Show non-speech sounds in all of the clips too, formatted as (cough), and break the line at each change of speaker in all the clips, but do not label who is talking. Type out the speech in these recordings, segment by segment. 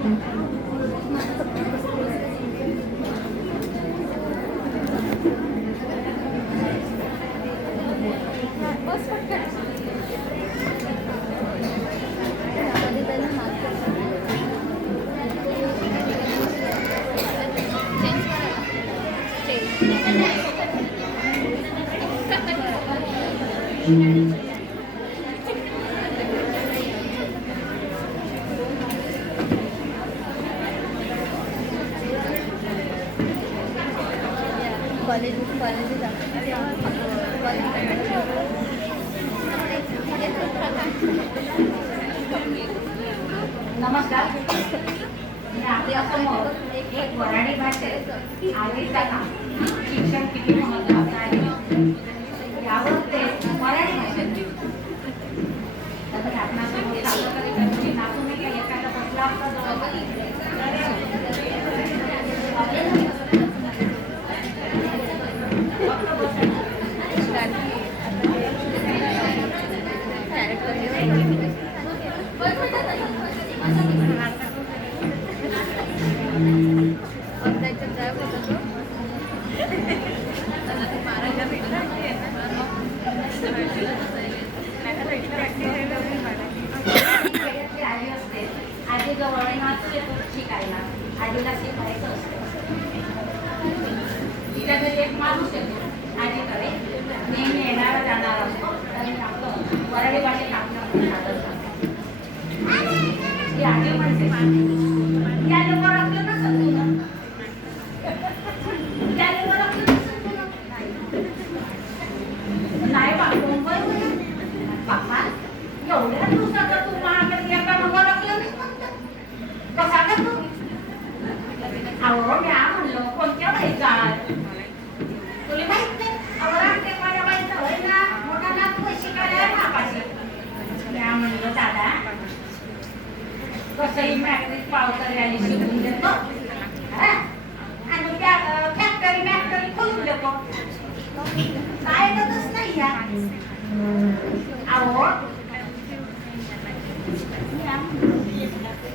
Thank mm -hmm. you. College college
नमस्कार. मी आपल्यासमोर एक वराडी भाषेत आधीचा शिक्षण किती महत्वाचं आहे यावर ते मराठी भाषेत तर आपणासमोर चालू कधी कधी नाचू नये का एखादा बसला असता खेड्यातली आई असते आजी जवळ नाचू येतो शिकायला आजीला शिकायचं असतं तिच्या घरी एक माणूस येतो आजीकडे नेहमी येणारा जाणारा असतो तरी आपलं वराडी भाषेत आपलं सादर करतो. ती आजी म्हणते त्याने ओळखलं नसेल तुला त्याने ओळखलं नसेल तुला नाही बा मुंबई बाप्पा एवढ्या दिवसाचा तू महागड एकानं ओळखलं नाही म्हणतं. कसा का तू अहो म्या म्हणलं कोणत्या बाईचा आहे? तुला माहीत नाही अहो रामटे माझ्या बाईचा होय ना मोठा नातू आहे, शिकायला आहे महापाशी म्या म्हणलं दादा कसंही मॅट्रिक पाव तरी आणि शिकून देतो हा? आणि त्या फॅक्टरी मॅक्टरी खोलून देतो काय ऐकतच नाही या अहो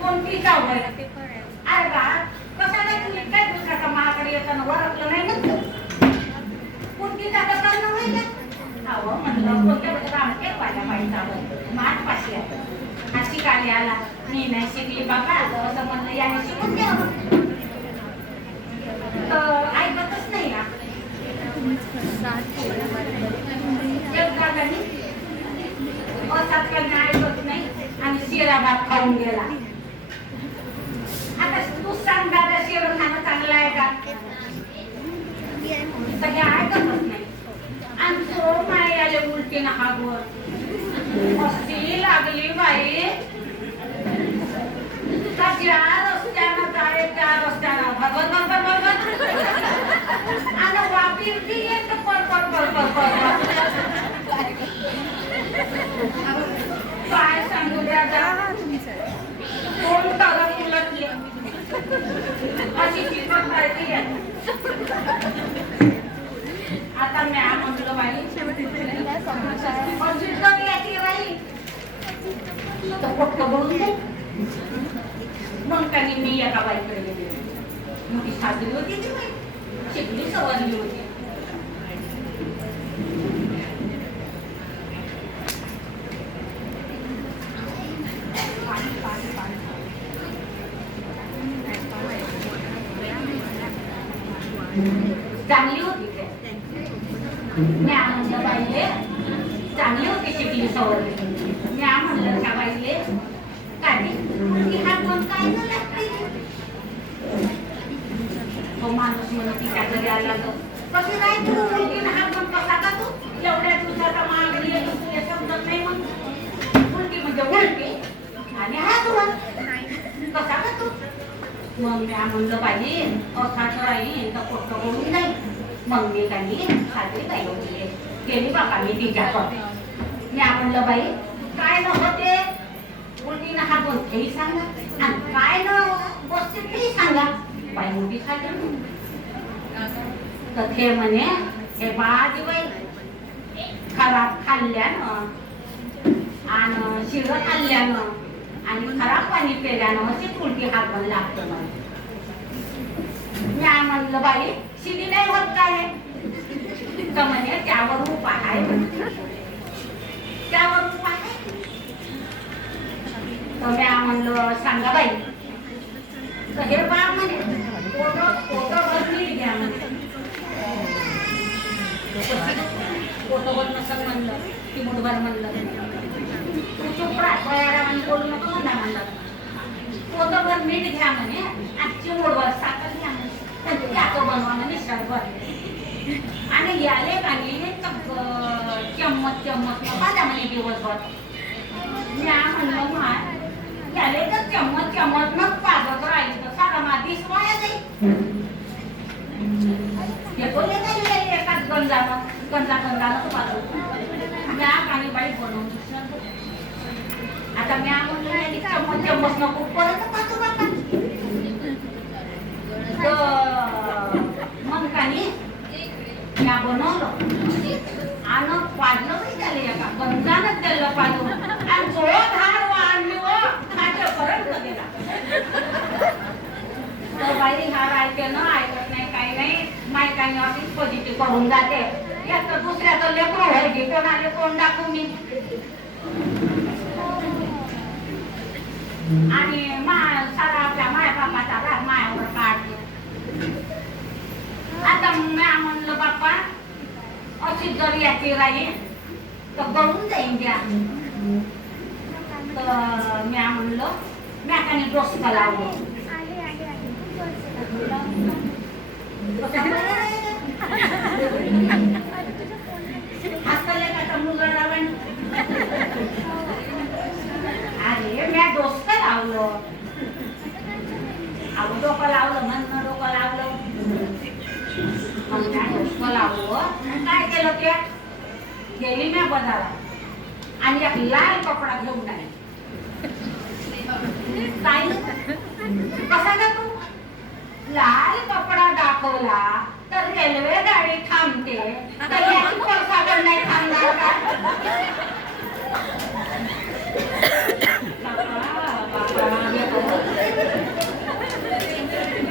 कोणती जाऊ आहे अरे बा कशाला तुम्ही काय दुसऱ्याचा महाकडे येताना ओळखलं नाही म्हणतो कोणती जागा करणं होईल अहो म्हणलं कोणत्या बद्दल आमच्या पाहिल्या पाहिजे माठ पाशी आहे हा शिकायला आला मी नाही शिकली बाबा असं म्हणलं याने शिकून द्यावं तर ऐकतच नाही ना एक खाऊन गेला आता तू सांग दादा खाणं चांगलं आहे का सगळे ऐकतच नाही आणि तो माय आले उलटीनं हागवर मस्ती लागली बाई त्या रस्त्यानं जाय त्या रस्त्यानं भगवत भगवत भगवत आता मी आ म्हटलं बाई अशी तर याची बाई तर पोट्ट भरून दे मग त्यांनी मी एका बाईकडे गेले. मग ती साजरी होती. ती बाई शिकली सवरली होती चांगली होती ते म्या म्हणलं बाईले चांगली होती शिकली सवरली म्या म्हणलं त्या बाईले काय ती हात पण काय न लागते तो माणूस म्हणत तिच्या घरी आला तर कशी काय तू मुलगी हात पण कसा का तू एवढ्या दिवसाचा मागणी आहे, तू हे समजत नाही मग उलटी म्हणजे उलटी आणि हात वर कसा का तू मग मी म्हणलं पाहिजे असाच राहील तर पोट्ट बोलून जाईल मग मी त्यांनी साजरी बाई होती गेली बाबा मी तिच्याकडे मी म्हणलं बाई काय न होते उलटीनं हात बोल तेही सांगा आणि काय न बसते तेही सांगा बाई तर ते म्हणे हे बाजी बाई खराब खाल्ल्यानं आणि शिरं खाल्ल्यानं आणि खराब पाणी पेल्यानं अशीच उलटी हात पण लागतं मला मी म्हणलं बाई शिडी नाही होत काय? तर म्हणे त्यावर उपाय आहे त्यावर उपाय आहे? तर मी म्हणलं सांगा बाई. तर हे बा म्हणे फोटोवर नसं म्हणलं की मुठभर म्हणलं तू चुप राह बयारा म्हणे बोलू नको म्हणा म्हणलं फोटोवर मीठ घ्या म्हणे आणि चिमूडवर साखर घ्या म्हणे आणि त्याचं बनवानं मिसळ भरले आणि याले कानी चम्मच चम्मच माझ्या म्हणे दिवसभर मी म्हणलं माय याले तर चम्मच चम्मच मग पाजत राहील तर सारा मातीस वाया जाईल हे बोलले नाही एकाच गंजानं गंजा गंजानं पाजत मी आ कानी बाई बनवून आता मी आ म्हणलं याले चम्मच चम्मच नको परत पाजू नका तर मग कानी या बनवलं आणि पाडलं नाही त्याला एका गंजानच त्याला पाडलं आणि जो धार वाढली व माझ्या परत गेला तर बाई हा ऐकते ना ऐकत नाही काही नाही. मायकाने अशीच पॉझिटिव्ह करून जाते. एक तर दुसऱ्याचं लेकरू आहे घेतो आले कोण दाखवून मी? आणि मा सारा आपल्या माया बापाचा राग मायावर काढतो. आता म्या म्हणलं बाप्पा अशी जर याची राहील तर गळून जाईन द्या तर म्या म्हणलं म्या काही डोसका लावलं
आले आले आले
हसले का तर मुलं लावण अरे म्या डोसकं लावलं अहो डोकं लावलं म्हणणं डोकं लावलं डोसकं लावलं काय केलं गेली म्या आणि एक लाल कपडा घेऊन आली. काय कसा जातो लाल कपडा दाखवला तर रेल्वे गाडी थांबते. तर याची पळसागड नाही थांबणार का?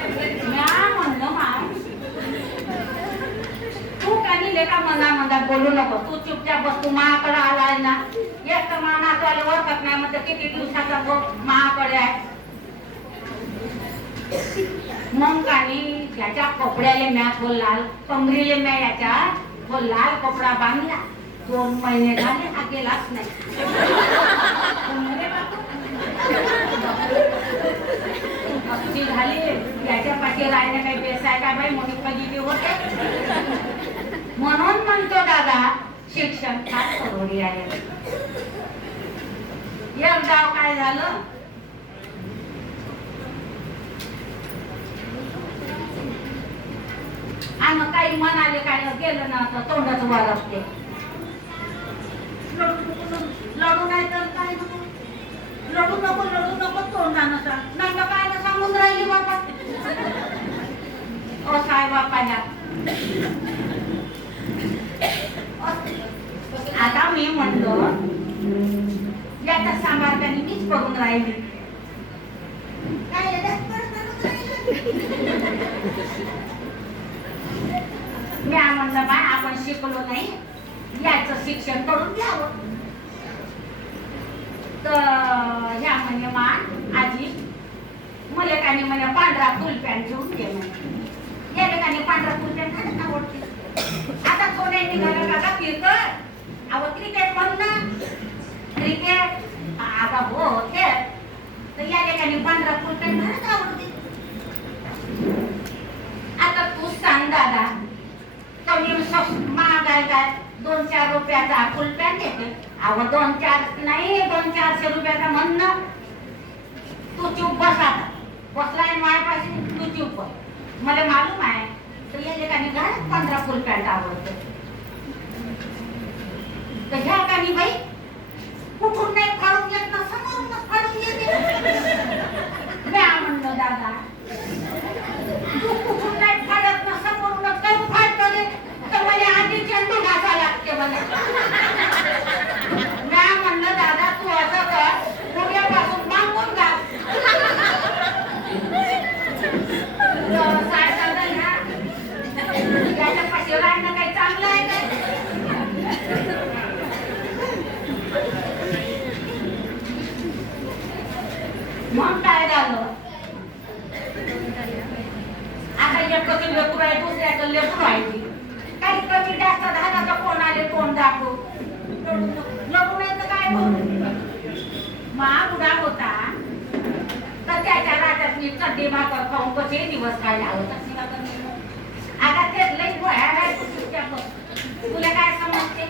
म्हणलं तू काही लेखा मना मनात बोलू नको तू चुपचाप बस तू महाकडे आलाय ना एक तर मानाचं ओळखत नाही म्हणजे किती दिवसाचा बघ महाकडे आहे मग काही त्याच्या कपड्याले म्या तो लाल कमरीले म्या याच्या तो लाल कपडा बांधला. दोन महिने झाले हा गेलाच नाही. अरे झाली. याच्या पाठी राहिलं काही बेसाय का बाई? मोठी कधी होते. म्हणून म्हणतो दादा शिक्षण फार करोडी आहे. एक गाव काय झालं? आणि काही म्हणाले काय गेलं ना तर तोंडाचं वार असते. लढू नाही तर काय लढू नको लढू नको तोंडानं सांग नाही तर काय ना सांगून राहिली बाबा. ओ साहेब बापा ह्या आता मी म्हणलो याचा सांभाळ त्यांनी मीच करून राहिली. काय मी म्हणलं बा आपण शिकलो नाही. याचं शिक्षण करून घ्यावं. तर ह्या म्हणे मा आजी मला म्हणे पांढरा फुल पॅन्ट घेऊन घे म्हणे. या ठिकाणी पांढरा फुल पॅन्ट घालत आवडते. आता थोडे निघाला का क्रिकेट अहो क्रिकेट म्हणून ना क्रिकेट आता हो ते तर या ठिकाणी पांढरा फुल पॅन्ट घालत आवडते. आता तू सांग दादा. कमी काय दोन चार रुपयाचा फुल पॅन्ट येते अहो दोन चार नाही दोन चारशे रुपयाचा म्हणणं तू चूप बस आता. बसलाय मायापाशी तू चूप बस. मला मालूम आहे तर या ठिकाणी घाल पंधरा फुल पॅन्ट आवडतो तर ह्या कानी बाई कुठून नाही फाडून येत ना समोरूनच फाडून येते. म्हणलं दादा तू कुठून नाही फाडत ना समोरूनच काही फाडतो रे तर मला घासा लागते मला. (laughs) म्या म्हणलं दादा तू असं कर उद्यापासून मागून झालं आता एकचं लेकरू आहे दुसऱ्याचं लेकरू आहे ती. काही कमी जास्त झाला तर कोण आले कोण दाखवू लग्न नाही तर काय करू महाबुडा होता तर त्याच्या राजात मी चड्डी भाकर खाऊन कसे दिवस काढले होत आता ते लई तुला काय समजते?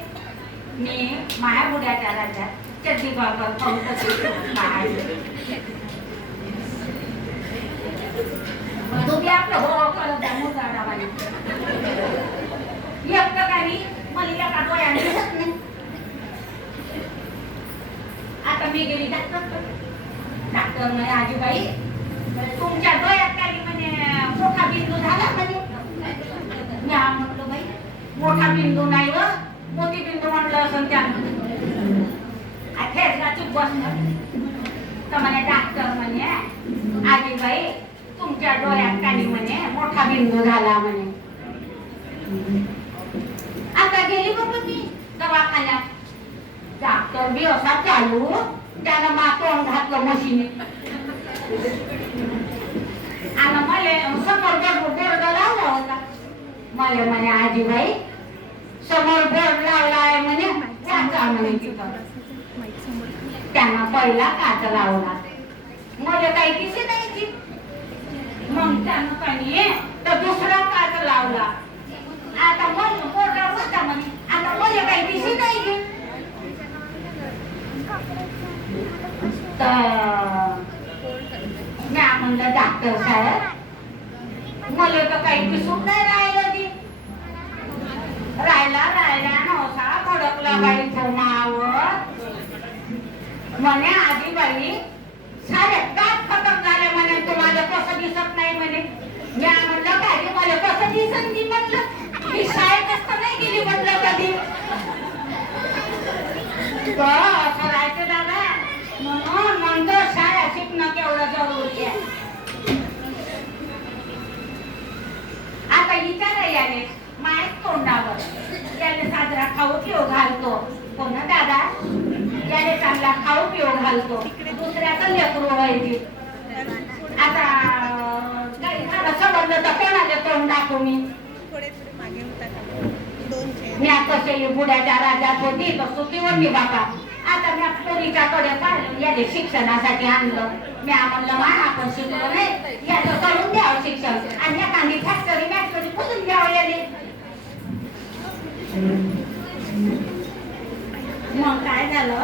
मी माया बुड्याच्या राज्यात चड्डी बाबा खाऊन तुम्ही आपलं हो करत द्या मुलगा एकटं काही मला एका डोळ्याने दिसत नाही. आता मी गेली डॉक्टर डॉक्टर नाही आजीबाई तुमच्या डोळ्यात काही म्हणे मोठा बिंदू झाला म्हणे मी हा म्हटलं बाई मोठा बिंदू नाही व मोठी बिंदू म्हटलं असं त्या ठेसला चुप बस तर म्हणे डॉक्टर म्हणे आजीबाई तुमच्या डोळ्यात काही म्हणे मोठा बिंदू झाला म्हणे. आता गेली बाबा मी दवाखान्यात. डॉक्टर बी असा चालू त्यानं मातोंड घातलं मशीने आणि मला समोर बोर्ड बोर्ड लावला होता. मला म्हणे आजीबाई समोर बोर्ड लावला आहे म्हणे. वाचा म्हणे तिथं. पहिला काच लावला. मला काही दिसे नाही मग त्यानं पाहिजे तर दुसरा काच लावला. आता मग पोटा होता म्हणे. आता मला काही दिसे नाही तर म्हणलं डॉक्टर साहेब. मला तर काही दिसून नाही राहिलं ती. राहिला राहिला नव्हता भडकला बाई मावर म्हणे आधी बाई सारे दात खतम झाले म्हणे. तुम्हाला कसं दिसत नाही म्हणे. मी म्हणलं काय मला कसं दिसत नाही म्हटलं. मी शाळेत असता नाही गेली म्हटलं कधी. असं राहायचं दादा. म्हणून म्हणतो शाळा शिकणं केवढं जरुरी आहे आता विचारा याने? माहीत तोंडावर. याने साजरा खाऊ पिऊ घालतो. कोण ना दादा? याने चांगला खाऊ पिऊ घालतो. दुसऱ्याचं लेकरू व्हायची आता काही झालं समजलं तर कोणाला तोंड दाखवू मी? मी आता बुड्याच्या राजात होती तर सुखीवर मी बाबा. आता मी पोरीच्याकडे पाहिलं याने शिक्षणासाठी आणलं. मी म्हणलं मा आपण शिकलो नाही याचं करून द्यावं शिक्षण. आणि एखादी फॅक्टरी फॅक्टरी कुठून द्यावं याने मग काय झालं?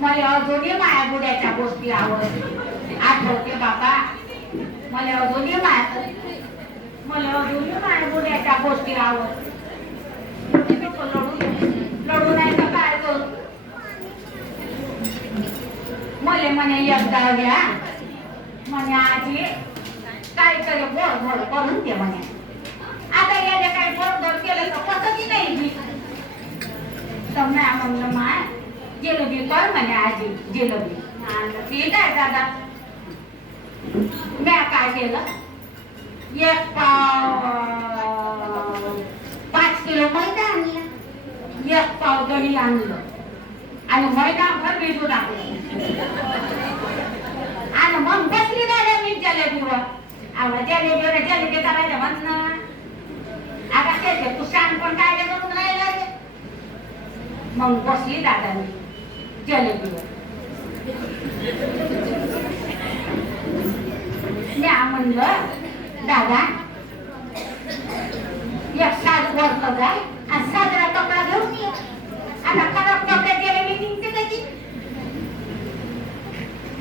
मला अजूनही माया बुड्याच्या गोष्टी आवडत आठवते बाबा. मला अजूनही माया मला अजूनही माया बुड्याच्या गोष्टी आवडत लढू नाही तर काय करू मले म्हणे एकदा गाव घ्या. म्हणे आजी काय तरी गोड गोड करून दे म्हणे. आता याने काय गोड गोड केलं तर पसंती नाही ती. तर मी म्हणलं माय जिलेबी कर म्हणे आजी जिलेबी म्हणलं, ठीक आहे दादा. म्या काय केलं? एक पाव पाच किलो मैदा आणलं? एक पाव दही आणलं. आणि मैदाभर भिजू टाकलं. आणि मग बसली दादा मी जलेबीवर. आवडा जलेबीवर जलेबी करायला म्हणणं आता ते तू सांग पण काय करून राहिला मग बसली दादा मी जलेबीवर. मी म्हणलं दादा एक सात वर्ष जाय आणि साजरा कपडा घेऊन ये आता खराब कपड्यात गेले मी निघते त्याची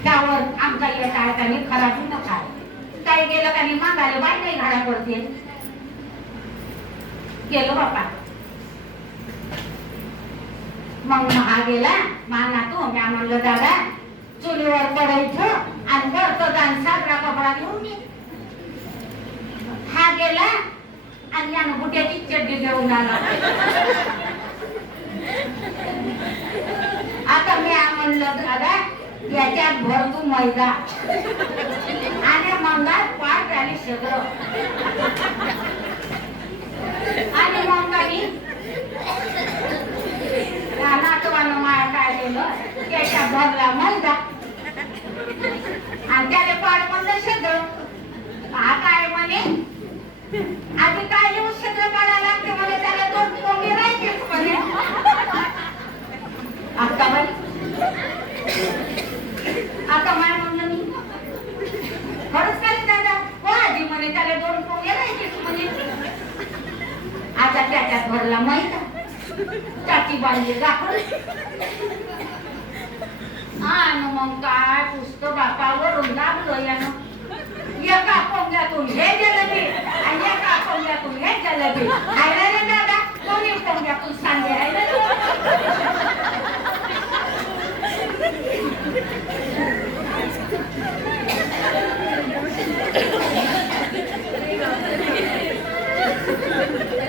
त्यावर आमचा येत आहे का नका काही गेलं का नाही मागायला बाय नाही घाडा पडते गेलो बापा. मग महा गेला माना तो म्या म्हणलं दादा चुलीवर पडायचं आणि वरतो दान साजरा कपडा घेऊन ये. हा गेला आणि यानं बुट्याची चड्डी घेऊन आला. आता मी म्हणलं दादा याच्यात भर तू मैदा. आणि मंगात पाठ आली सगळं आणि मग नातवानं माया काय केलं त्याच्या भरला मैदा. आणि त्याने पाठ म्हणलं शद्र हा काय म्हणे. आधी काय येऊ शद्र काढायला लागते म्हणे त्याला दोन पोंगे राहायचेच म्हणे आता बाई आता माय म्हणलं मी. खरंच काय दादा. हो आजी म्हणे? त्याला दोन पोंगे राहायचेच म्हणे. आता त्याच्यात भरला मैदा. त्याची बांधली गाठून आणि मग काय पुस्तक बापावरून दाबलं यानं. एका पोंग्यातून हे जलबी आणि एका पोंग्यातून हे जलबी. हायला रे दादा? दोन्ही पोंग्यातून सांगे हायला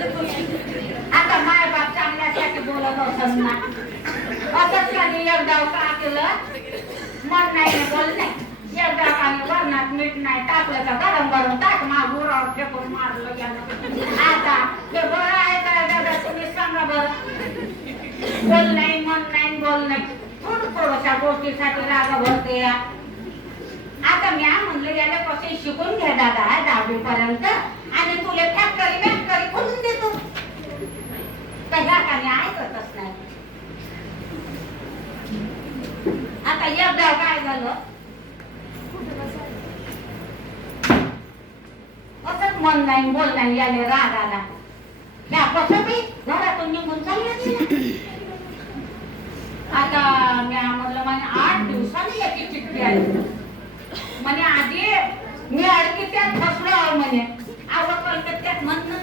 आता माय बाप चांगल्यासाठी बोलत असत ना असंच कधी एकदा का केलं मन नाही बोल नाही एकदा आणि वरणात मीठ नाही टाकलं तर गरम गरम टाक मागुरावर फेकून मारलं यानं. आता हे बरं आहे का दादा? तुम्ही सांगा बरं. बोल नाही मन नाही बोल नाही थोडं थोडशा गोष्टीसाठी राग भरते या. आता मी म्हणलं याला कसे शिकून घ्या दादा दहावी पर्यंत आणि तुला फॅक्टरी फॅक्टरी खोलून देतो. तर ह्या काही ऐकतच नाही. आता एकदा काय झालं? असंच मन नाही बोल नाही याने राग आला. ह्या कसं बी घरातून निघून चालल्या आता मी म्हणलं म्हणे आठ दिवसांनी याची चिठ्ठी आली. म्हणे आधी मी अडकी त्यात फसलो म्हणे. आवड कलकत्त्यात म्हणणं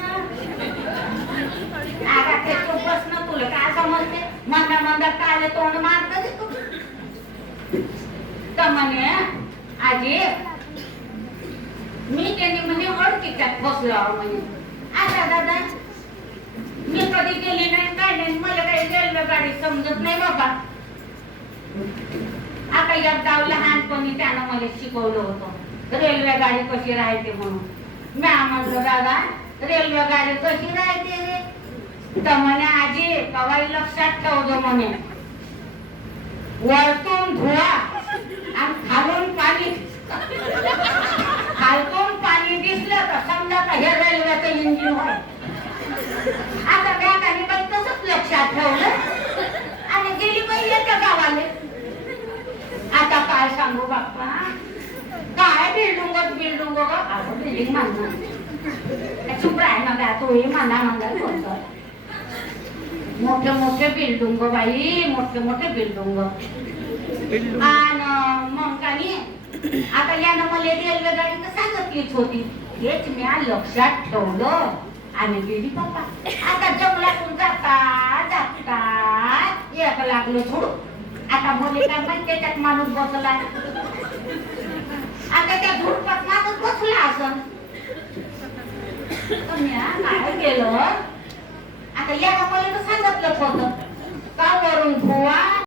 आता ते तू प्रश्न तुला काय समजते? मंदा मंदा काय तोंड मारत तू म्हणे आजी मी त्यांनी म्हणे ओळखीच्यात बसलो म्हणे. आता दादा मी कधी गेली नाही काय नाही मला काही रेल्वे गाडी समजत नाही बाबा. आता एकदा लहानपणी त्यानं मला शिकवलं होतं रेल्वे गाडी कशी राहते म्हणून. मी म्हणलं दादा रेल्वे गाडी कशी राहते रे? तर म्हणे आजी कवाई लक्षात ठेवतो म्हणे. वरतून धुवा. आणि खालून पाणी. खालतून पाणी दिसलं तर समजा का हे रेल्वेचं इंजिन होय आता त्या काही बाई तसंच लक्षात ठेवलं. आणि गेली बाई येत्या गावाले. आता काय सांगू बाप्पा? काय बिल्डिंग बिल्डिंग आता बिल्डिंग म्हणणार चुप राह ना का तू ही म्हणा म्हणणार मोठे मोठे बिल्डिंग बाई मोठे मोठे बिल्डिंग आणि गाडी आता यानं मला रेल्वे गाडी तर सांगितलीच होती. हेच मी लक्षात ठेवलं. आणि गेली पप्पा. आता जंगलातून जाता जाता एक लागलं सोडून. आता मुली काय माहिती त्याच्यात माणूस बसला आता त्या झुडपात माणूस बसला असं तर काय केलं? आता या मला तर सांगितलंच होतं. का वरून भुवा